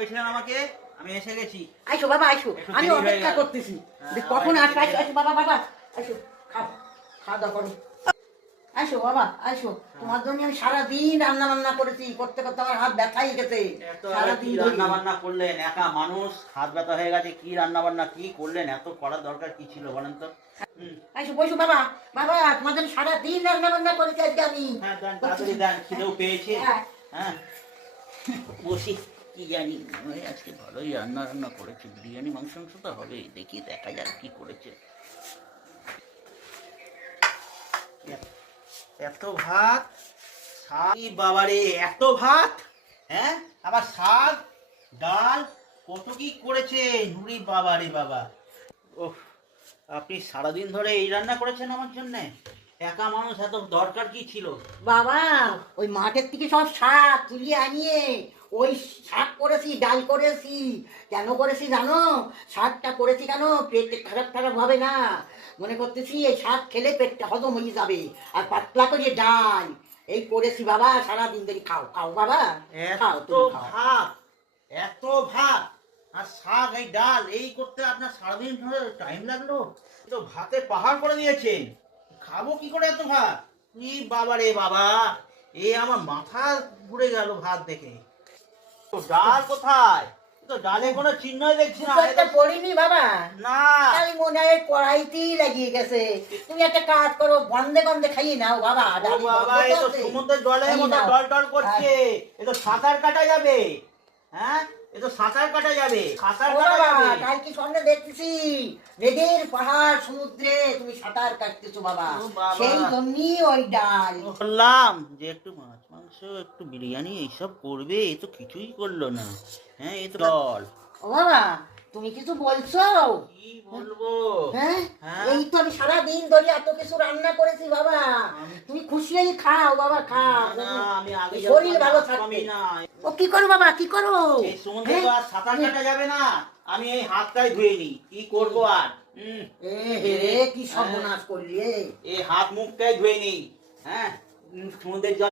বলছিলেন আমাকে, আমি এসে গেছি। আইসো বাবা আইসো, আমি অপেক্ষা করতেছি কখন আসবে। আইসো আইসো বাবা, বাবা আইসো, খাও, খাওয়া দাওয়া করো। আইসো বাবা আইসো, তোমার জন্য আমি সারাদিন রান্না বান্না করেছি, করতে করতে আমার হাত ব্যথাই গেছে। সারাদিন রান্না বান্না করলেন, একা মানুষ, হাত ব্যথা হয়ে গেছে। কি রান্না বান্না কি করলেন? এত করার দরকার কি ছিল বলেন তো? আইসো বসো বাবা, বাবা তোমার জন্য সারাদিন রান্না বান্না করেছি আজকে আমি। হ্যাঁ দেন, তাড়াতাড়ি দেন, খিদেও পেয়েছে। হ্যাঁ বসি। কি জানি আজকে ভালোই রান্না করেছে, বিরিয়ানি মাংস তো হবে, দেখি দেখা যাক কি করেছে। এত ভাত, বাবারে এত ভাত! হ্যাঁ, আবার শাক ডাল কত কি করেছে নুরি, বাবারে বাবা। ওহ, আপনি সারাদিন ধরে এই রান্না করেছেন আমার জন্য? একা মানুষ, এত দরকার কি ছিল? বাবা ওই মাঠের থেকে সব শাক তুলিয়ে আনিয়ে ওই শাক করেছি, ডাল করেছি। কেন করেছি জানো? শাকটা করেছি কেন, পেট খারাপ খারাপ হবে না, মনে করতেছি এই শাক খেলে পেটটা হজম হয়ে যাবে। আর পাতলা করে ডাল এই করেছি বাবা, সারাদিন ধরে খাও খাও বাবা, খাও এত তুমি খাও। ভাত, এত ভাত আর শাক এই ডাল এই করতে আপনার সারাদিন ধরে টাইম লাগলো? তো ভাতের পাহাড় করে দিয়েছেন, খাবো কি করে এত ভাত? ই বাবা রে বাবা, এ আমার মাথা ঘুরে গেল ভাত দেখে। তো ডাল কোথায়? তো ডালে কোনো চিহ্নই দেখছি না। একটা পড়িনি বাবা, না, খালি মনে হয় কড়াইতেই লাগিয়ে গেছে। তুমি একটা কাজ করো, গন্ধে গন্ধে খাইয়ে নাও বাবা। ও বাবা, এ তো সমুদ্রের জলের মতো ডল ডল করছে, এ তো সাঁতার কাটা যাবে। হ্যাঁ, এ তো সাঁতার কাটা যাবে, সাঁতার কাটা যাবে। কাল কি সন্ধ্যে দেখতেছি মেঘের পাহাড় সমুদ্রে তুমি সাঁতার কাটতেছো বাবা, সেই জন্যই ওই ডাল। বললাম যে একটু মাছ মাংস একটু বিরিয়ানি এইসব করবে, এ তো কিছুই করলো না। হ্যাঁ, এ তো ডল। ও বাবা তুমি কিছু বলছো? কি বলবো? হ্যাঁ, হ্যাঁ? এই তো আমি সারাদিন ধরে এত কিছু রান্না করেছি বাবা, তুমি খুশি হয়ে খাও বাবা, খাও। না, আমি আগে শরীর ভালো আমি থাকবে না। ও কি করো বাবা, কি করো? এই সমুদ্রে তো আর সাঁতার কাটা যাবে না, আমি এই হাতটাই ধুয়ে নি, কি করবো আর? এ হে রে, কি সর্বনাশ করলি! এই হাত মুখটাই ধুয়ে নি। হ্যাঁ, সমুদ্রের জল